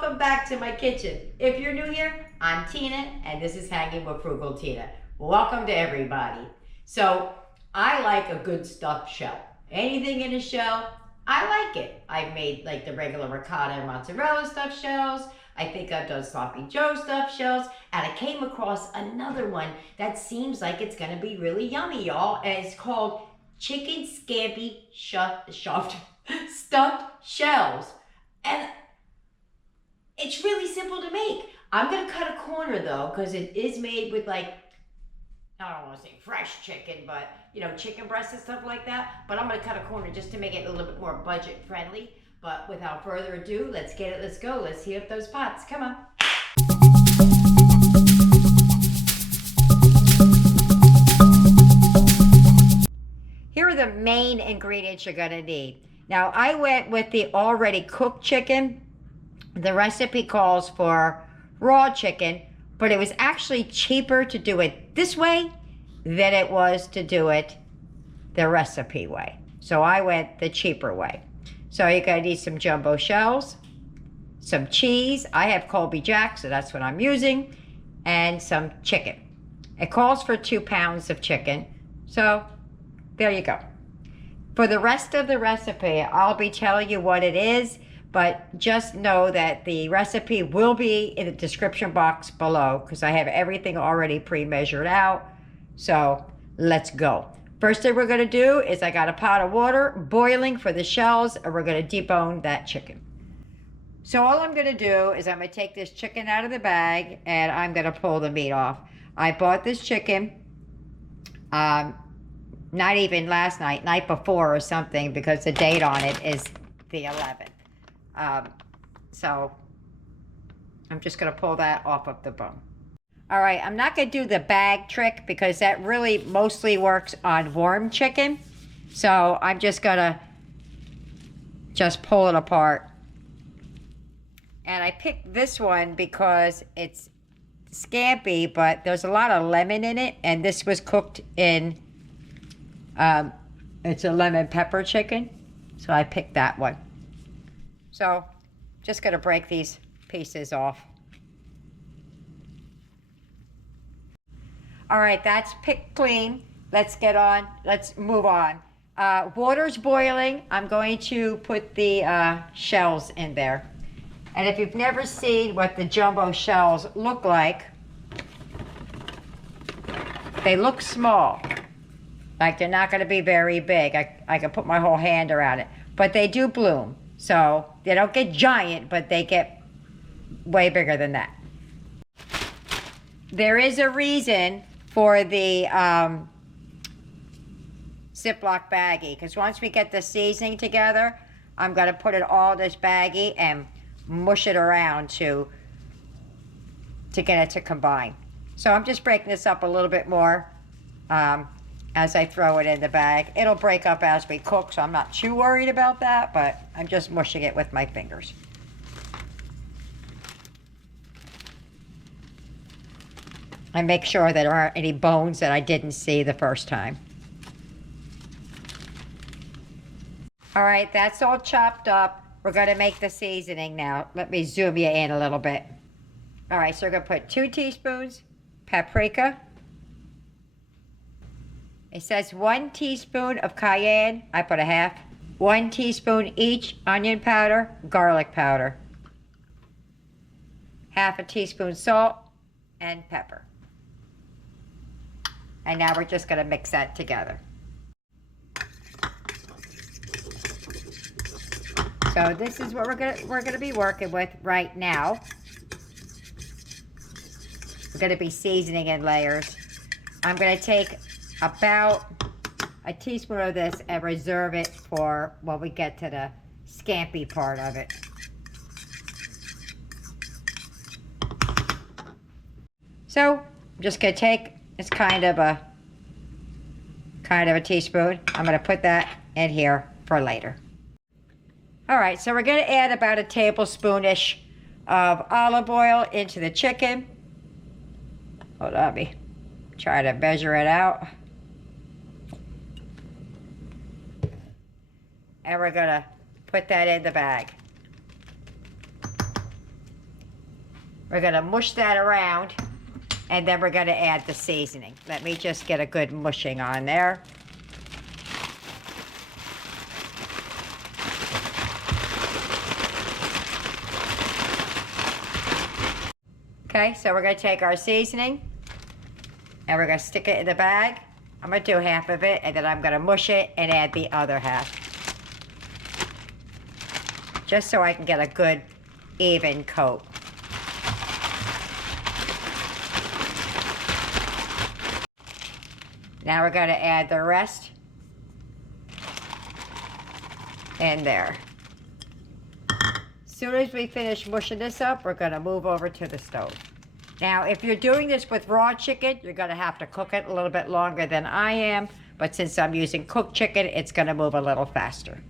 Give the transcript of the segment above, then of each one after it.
welcome back to my kitchen. If you're new here, I'm Tina, and this is Hanging with Frugal Tina. Welcome to everybody. So, I like a good stuffed shell. Anything in a shell, I like it. I've made like the regular ricotta and mozzarella stuffed shells. I think I've done sloppy joe stuffed shells, and I came across another one that seems like it's gonna be really yummy, y'all, and it's called chicken scampi stuffed shells. And it's really simple to make. I'm gonna cut a corner though, because it is made with like, I don't want to say fresh chicken, but you know, chicken breasts and stuff like that. But I'm gonna cut a corner just to make it a little bit more budget friendly. But without further ado, let's get it, let's go. Let's heat up those pots, come on. Here are the main ingredients you're gonna need. Now, I went with the already cooked chicken. The recipe calls for raw chicken, but it was actually cheaper to do it this way than it was to do it the recipe way. So I went the cheaper way. So you're gonna need some jumbo shells, some cheese. I have Colby Jack, so that's what I'm using, and some chicken. It calls for 2 pounds of chicken, so there you go. For the rest of the recipe, I'll be telling you what it is, but just know that the recipe will be in the description box below because I have everything already pre-measured out. So let's go. First thing we're gonna do is I got a pot of water boiling for the shells, and we're gonna debone that chicken. So all I'm gonna do is I'm gonna take this chicken out of the bag and I'm gonna pull the meat off. I bought this chicken, not even last night, night before or something, because the date on it is the 11th. So I'm just gonna pull that off of the bone. All right, I'm not gonna do the bag trick because that really mostly works on warm chicken. So I'm just gonna pull it apart. And I picked this one because it's scampi, but there's a lot of lemon in it, and this was cooked in, it's a lemon pepper chicken. So I picked that one. So just gonna break these pieces off. All right, that's picked clean. Let's move on. Water's boiling. I'm going to put the shells in there. And if you've never seen what the jumbo shells look like, they look small. Like they're not gonna be very big. I can put my whole hand around it, but they do bloom. So they don't get giant, but they get way bigger than that. There is a reason for the Ziploc baggie, because once we get the seasoning together, I'm gonna put it all in this baggie and mush it around to get it to combine. So I'm just breaking this up a little bit more as I throw it in the bag. It'll break up as we cook, so I'm not too worried about that, but I'm just mushing it with my fingers. I make sure that there aren't any bones that I didn't see the first time. All right, that's all chopped up. We're gonna make the seasoning now. Let me zoom you in a little bit. All right, so we're gonna put 2 teaspoons paprika. It says 1 teaspoon of cayenne. I put a half. 1 teaspoon each onion powder, garlic powder. Half a teaspoon salt and pepper. And now we're just gonna mix that together. So this is what we're gonna be working with right now. We're gonna be seasoning in layers. I'm gonna take about a teaspoon of this and reserve it for when we get to the scampi part of it. So I'm just gonna take this kind of a teaspoon. I'm gonna put that in here for later. All right, so we're gonna add about a tablespoon-ish of olive oil into the chicken. Hold on, let me try to measure it out. And we're gonna put that in the bag. We're gonna mush that around, and then we're gonna add the seasoning. Let me just get a good mushing on there. Okay, so we're gonna take our seasoning and we're gonna stick it in the bag. I'm gonna do half of it and then I'm gonna mush it and add the other half. Just so I can get a good even coat. Now we're gonna add the rest in there. As soon as we finish mushing this up, we're gonna move over to the stove. Now, if you're doing this with raw chicken, you're gonna have to cook it a little bit longer than I am, but since I'm using cooked chicken, it's gonna move a little faster.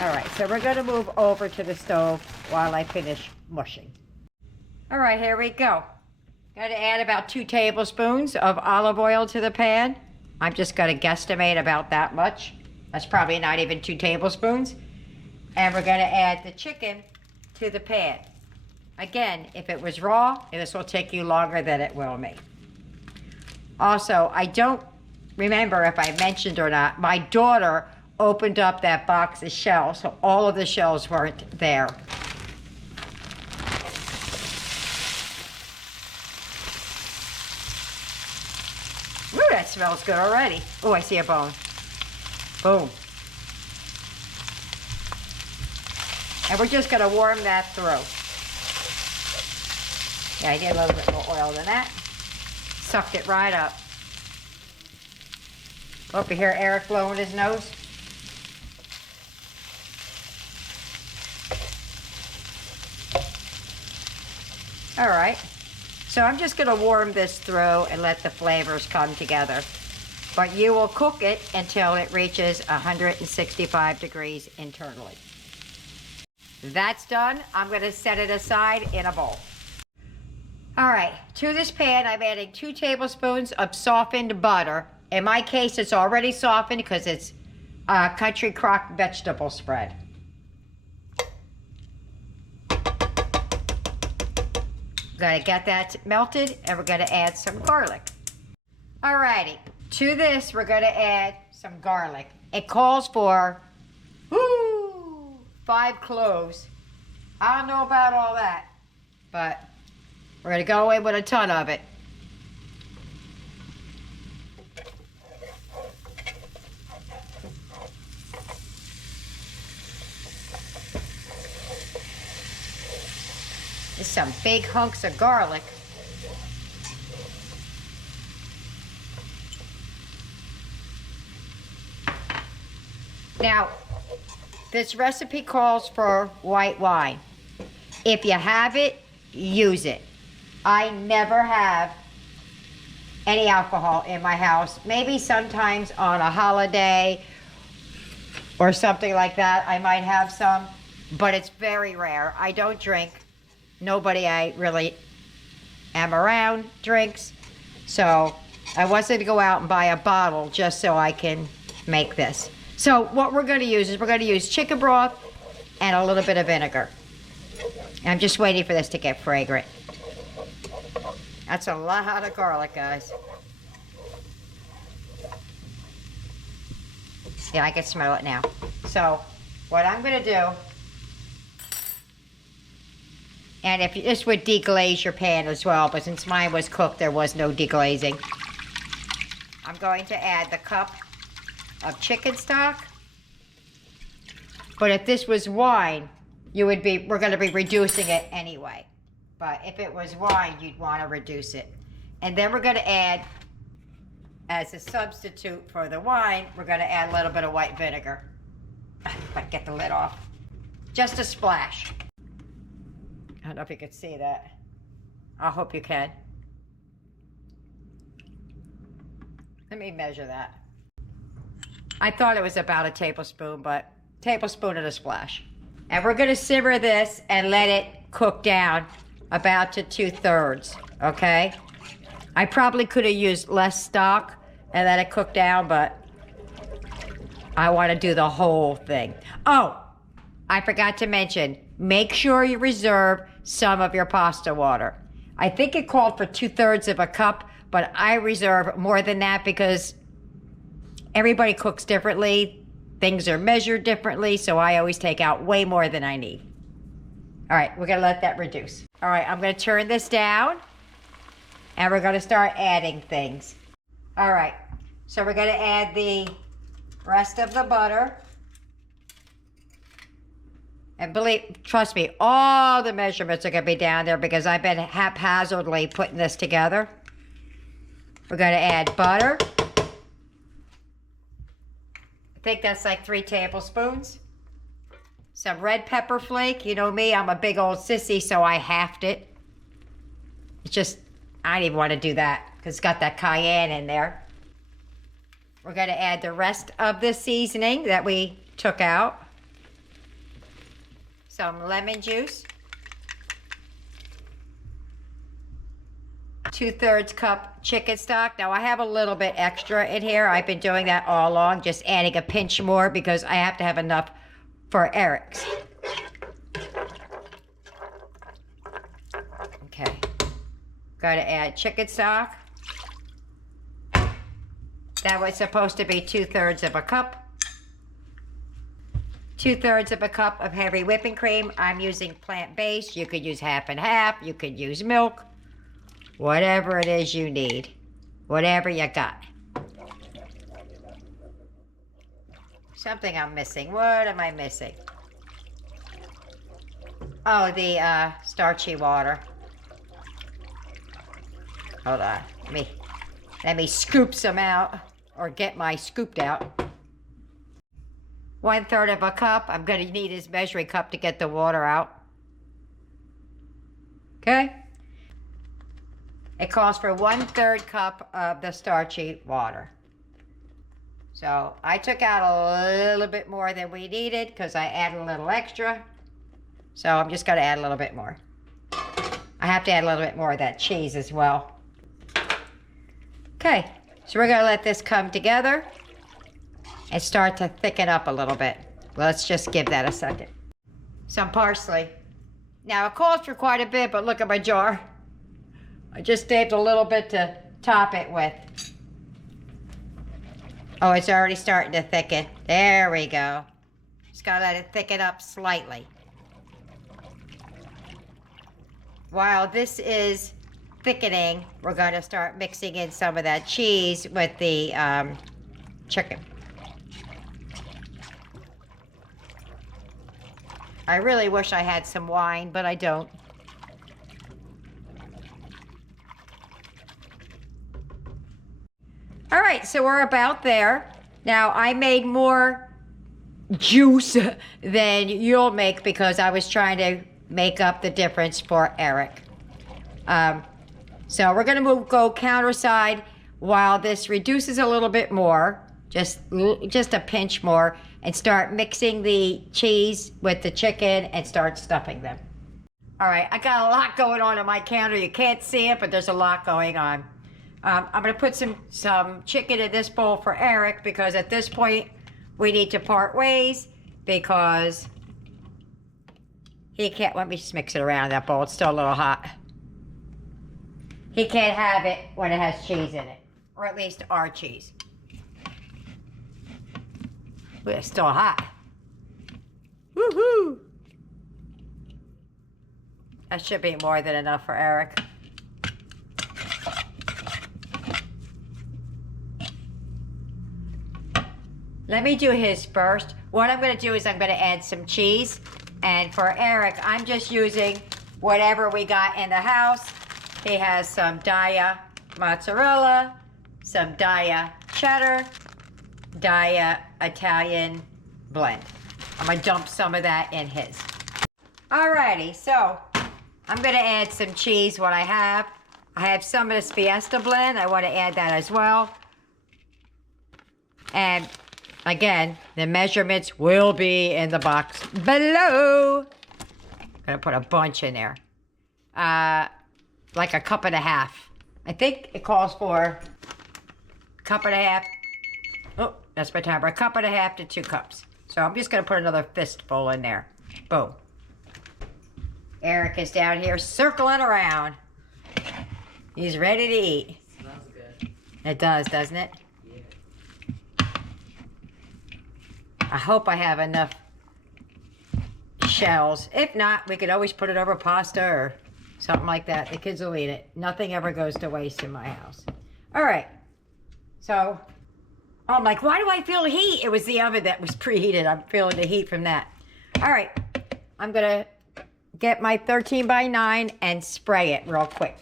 All right, so we're gonna move over to the stove while I finish mushing. All right, here we go. Gotta add about 2 tablespoons of olive oil to the pan. I'm just gonna guesstimate about that much. That's probably not even 2 tablespoons. And we're gonna add the chicken to the pan. Again, if it was raw, this will take you longer than it will me. Also, I don't remember if I mentioned or not, my daughter opened up that box of shells, so all of the shells weren't there. Ooh, that smells good already. Oh, I see a bone. Boom. And we're just gonna warm that through. Yeah, I did a little bit more oil than that. Sucked it right up. Hope you hear Eric blowing his nose. All right, so I'm just gonna warm this through and let the flavors come together. But you will cook it until it reaches 165 degrees internally. That's done. I'm gonna set it aside in a bowl. All right, to this pan, I'm adding 2 tablespoons of softened butter. In my case, it's already softened because it's country crock vegetable spread. Gonna get that melted, and we're gonna add some garlic. Alrighty, to this, we're gonna add some garlic. It calls for 5 cloves. I don't know about all that, but we're gonna go in with a ton of it. There's some big hunks of garlic. Now, this recipe calls for white wine. If you have it, use it. I never have any alcohol in my house. Maybe sometimes on a holiday or something like that, I might have some, but it's very rare. I don't drink. Nobody I really am around drinks, so I wasn't to go out and buy a bottle just so I can make this. So what we're going to use is we're going to use chicken broth and a little bit of vinegar. And I'm just waiting for this to get fragrant. That's a lot of garlic, guys. Yeah, I can smell it now. So what I'm going to do, and if this would deglaze your pan as well, but since mine was cooked, there was no deglazing. I'm going to add the cup of chicken stock. But if this was wine, we're going to be reducing it anyway. But if it was wine, you'd want to reduce it. And then we're going to add, as a substitute for the wine, we're going to add a little bit of white vinegar. If I can get the lid off. Just a splash. I don't know if you can see that. I hope you can. Let me measure that. I thought it was about a tablespoon, but tablespoon and a splash. And we're gonna simmer this and let it cook down about to 2/3, okay? I probably could have used less stock and let it cook down, but I wanna do the whole thing. Oh, I forgot to mention, make sure you reserve some of your pasta water. I think it called for 2/3 of a cup, but I reserve more than that because everybody cooks differently. Things are measured differently, so I always take out way more than I need. All right, we're gonna let that reduce. All right, I'm gonna turn this down and we're gonna start adding things. All right, so we're gonna add the rest of the butter. And trust me, all the measurements are gonna be down there because I've been haphazardly putting this together. We're gonna add butter. I think that's like 3 tablespoons. Some red pepper flake. You know me, I'm a big old sissy, so I halved it. It's just, I didn't even want to do that because it's got that cayenne in there. We're gonna add the rest of the seasoning that we took out. Some lemon juice. 2/3 cup chicken stock. Now I have a little bit extra in here. I've been doing that all along, just adding a pinch more because I have to have enough for Eric's. Okay. Gotta add chicken stock. That was supposed to be 2/3 of a cup. 2/3 of a cup of heavy whipping cream. I'm using plant-based. You could use half and half. You could use milk. Whatever it is you need. Whatever you got. Something I'm missing. What am I missing? Oh, the starchy water. Hold on. Let me scoop some out. Or get my scooped out. 1/3 of a cup. I'm going to need his measuring cup to get the water out. Okay? It calls for 1/3 cup of the starchy water. So I took out a little bit more than we needed because I added a little extra. So I'm just going to add a little bit more. I have to add a little bit more of that cheese as well. Okay, so we're going to let this come together and start to thicken up a little bit. Let's just give that a second. Some parsley. Now it calls for quite a bit, but look at my jar. I just saved a little bit to top it with. Oh, it's already starting to thicken. There we go. Just gotta let it thicken up slightly. While this is thickening, we're gonna start mixing in some of that cheese with the chicken. I really wish I had some wine, but I don't. All right, so we're about there. Now, I made more juice than you'll make because I was trying to make up the difference for Eric. So we're gonna go counter side while this reduces a little bit more, just a pinch more, and start mixing the cheese with the chicken and start stuffing them. All right, I got a lot going on my counter. You can't see it, but there's a lot going on. I'm gonna put some chicken in this bowl for Eric because at this point we need to part ways because he can't, let me just mix it around in that bowl. It's still a little hot. He can't have it when it has cheese in it, or at least our cheese. Ooh, it's still hot. Woohoo! That should be more than enough for Eric. Let me do his first. What I'm going to do is I'm going to add some cheese. And for Eric, I'm just using whatever we got in the house. He has some Daya mozzarella, some Daya cheddar, Daya Italian blend. I'm going to dump some of that in his. Alrighty, so I'm going to add some cheese, what I have some of this Fiesta blend. I want to add that as well. And again, the measurements will be in the box below. I'm gonna put a bunch in there. Like a cup and a half. I think it calls for a cup and a half. Oh, that's my timer. A cup and a half to 2 cups. So I'm just gonna put another fistful in there. Boom. Eric is down here circling around. He's ready to eat. Smells good. It does, doesn't it? Yeah. I hope I have enough shells. If not, we could always put it over pasta or something like that. The kids will eat it. Nothing ever goes to waste in my house. All right. So, I'm like, why do I feel heat? It was the oven that was preheated. I'm feeling the heat from that. All right. I'm going to get my 13 by 9 and spray it real quick.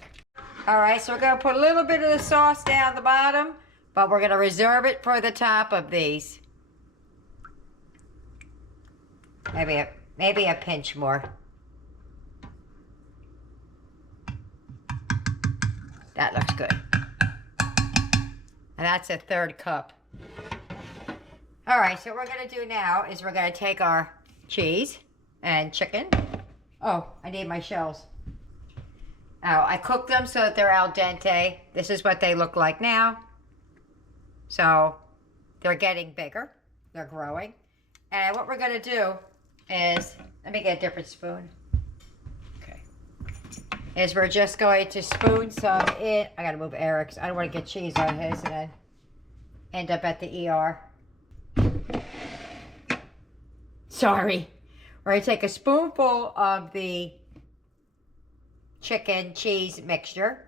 All right, so we're going to put a little bit of the sauce down the bottom, but we're going to reserve it for the top of these. Maybe a pinch more. That looks good. And that's a 1/3 cup. All right, so what we're going to do now is we're going to take our cheese and chicken. Oh, I need my shells. Oh, I cooked them so that they're al dente. This is what they look like now. So they're getting bigger. They're growing. And what we're going to do is, let me get a different spoon. Okay. Is we're just going to spoon some in. I got to move Eric's. I don't want to get cheese on his and then end up at the ER. Sorry. We're going to take a spoonful of the chicken cheese mixture.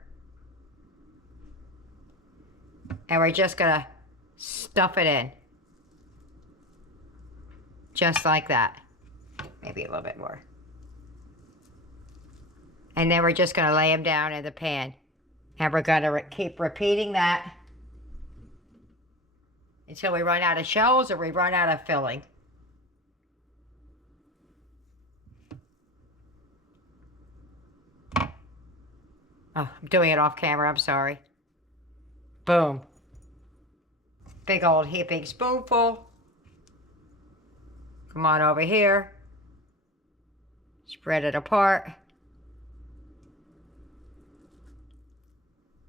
And we're just going to stuff it in. Just like that. Maybe a little bit more. And then we're just going to lay them down in the pan. And we're going to keep repeating that until we run out of shells or we run out of filling. Oh, I'm doing it off camera, I'm sorry. Boom. Big old heaping spoonful. Come on over here. Spread it apart.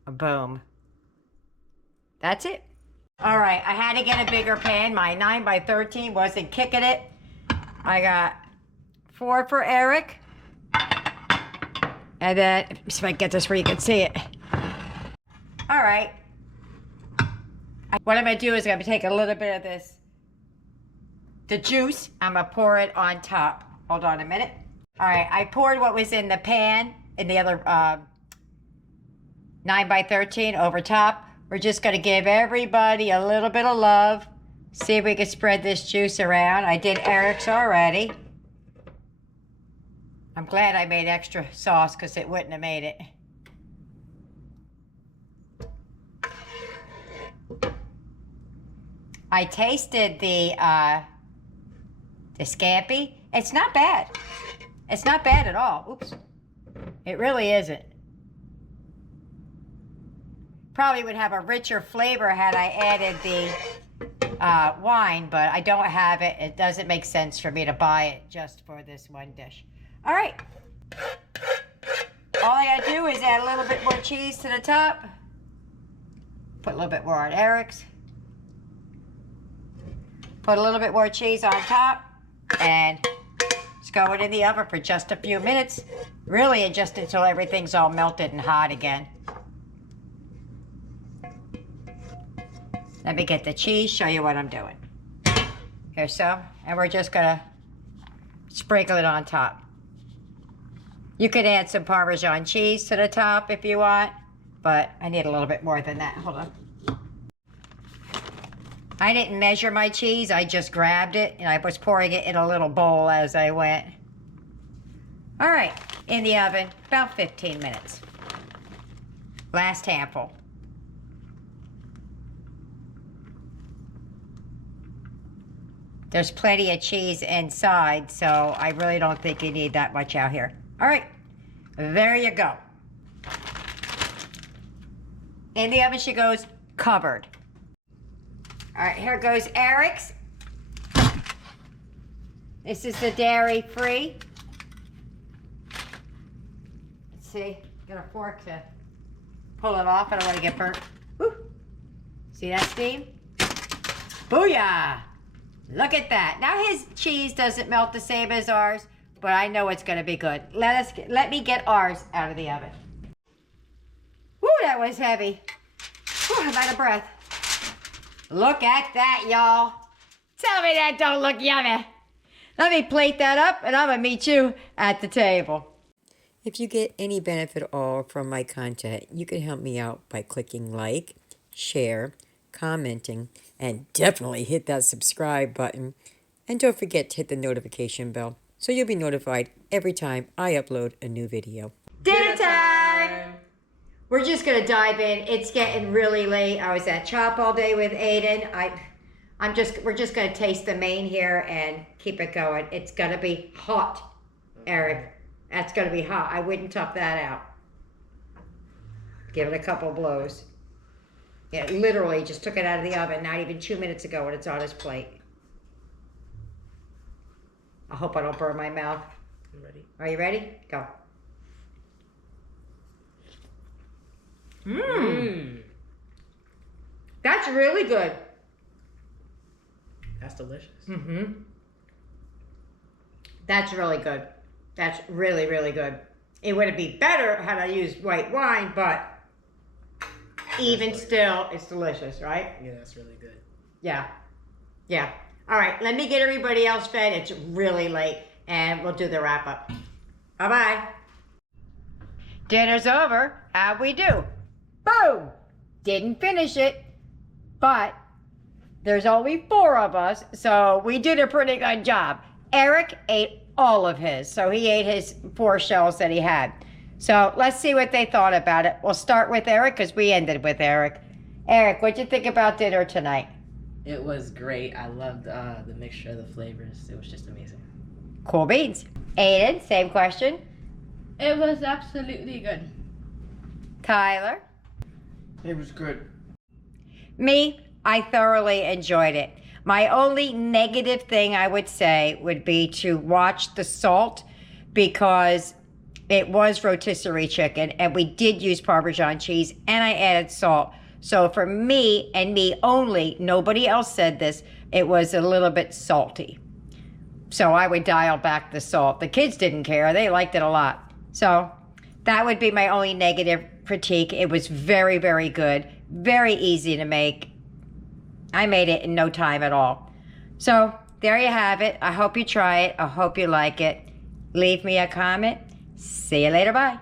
Boom. That's it. All right, I had to get a bigger pan. My 9 by 13 wasn't kicking it. I got 4 for Eric. And then, let me see if I can get this where you can see it. All right. What I'm going to do is I'm going to take a little bit of this, the juice. I'm going to pour it on top. Hold on a minute. All right, I poured what was in the pan, in the other 9 by 13 over top. We're just going to give everybody a little bit of love. See if we can spread this juice around. I did Eric's already. I'm glad I made extra sauce because it wouldn't have made it. I tasted the scampi. It's not bad. It's not bad at all. Oops. It really isn't. Probably would have a richer flavor had I added the wine, but I don't have it. It doesn't make sense for me to buy it just for this one dish. All right. All I gotta do is add a little bit more cheese to the top. Put a little bit more on Eric's. Put a little bit more cheese on top. And just go it in the oven for just a few minutes. Really, just until everything's all melted and hot again. Let me get the cheese, show you what I'm doing. Here's some. And we're just gonna sprinkle it on top. You could add some Parmesan cheese to the top if you want, but I need a little bit more than that. Hold on. I didn't measure my cheese, I just grabbed it and I was pouring it in a little bowl as I went. All right, in the oven, about 15 minutes. Last handful. There's plenty of cheese inside, so I really don't think you need that much out here. All right, there you go. In the oven she goes, covered. All right, here goes Eric's. This is the dairy-free. Let's see, got a fork to pull it off. I don't want to get burnt. Woo. See that steam? Booyah! Look at that. Now his cheese doesn't melt the same as ours, but I know it's gonna be good. Let me get ours out of the oven. Woo, that was heavy. Whew, I'm out of breath. Look at that, y'all. Tell me that don't look yummy. Let me plate that up and I'm gonna meet you at the table. If you get any benefit at all from my content, you can help me out by clicking like, share, commenting, and definitely hit that subscribe button. And don't forget to hit the notification bell so you'll be notified every time I upload a new video. Dinner time! We're just gonna dive in. It's getting really late. I was at Chop all day with Aiden. We're just gonna taste the main here and keep it going. It's gonna be hot, Eric. That's gonna be hot. I wouldn't tough that out. Give it a couple blows. Yeah, literally just took it out of the oven not even 2 minutes ago and it's on his plate. I hope I don't burn my mouth. I'm ready. Are you ready? Go. Mmm. That's really good. That's delicious. Mm-hmm. That's really good. That's really, really good. It would be better had I used white wine, but even still, it's delicious, right? Yeah, that's really good. Yeah. Yeah. All right, let me get everybody else fed. It's really late, and we'll do the wrap up. Bye-bye. Dinner's over. How'd we do? Boom! Didn't finish it, but there's only 4 of us, so we did a pretty good job. Eric ate all of his, so he ate his 4 shells that he had. So let's see what they thought about it. We'll start with Eric because we ended with Eric. Eric, what'd you think about dinner tonight? It was great. I loved the mixture of the flavors. It was just amazing. Cool beans. Aiden, same question. It was absolutely good. Tyler? It was good. Me, I thoroughly enjoyed it. My only negative thing I would say would be to watch the salt because it was rotisserie chicken and we did use Parmesan cheese and I added salt. So for me and me only, nobody else said this, it was a little bit salty. So I would dial back the salt. The kids didn't care. They liked it a lot. So that would be my only negative critique. It was very, very good. Very easy to make. I made it in no time at all. So there you have it. I hope you try it. I hope you like it. Leave me a comment. See you later. Bye.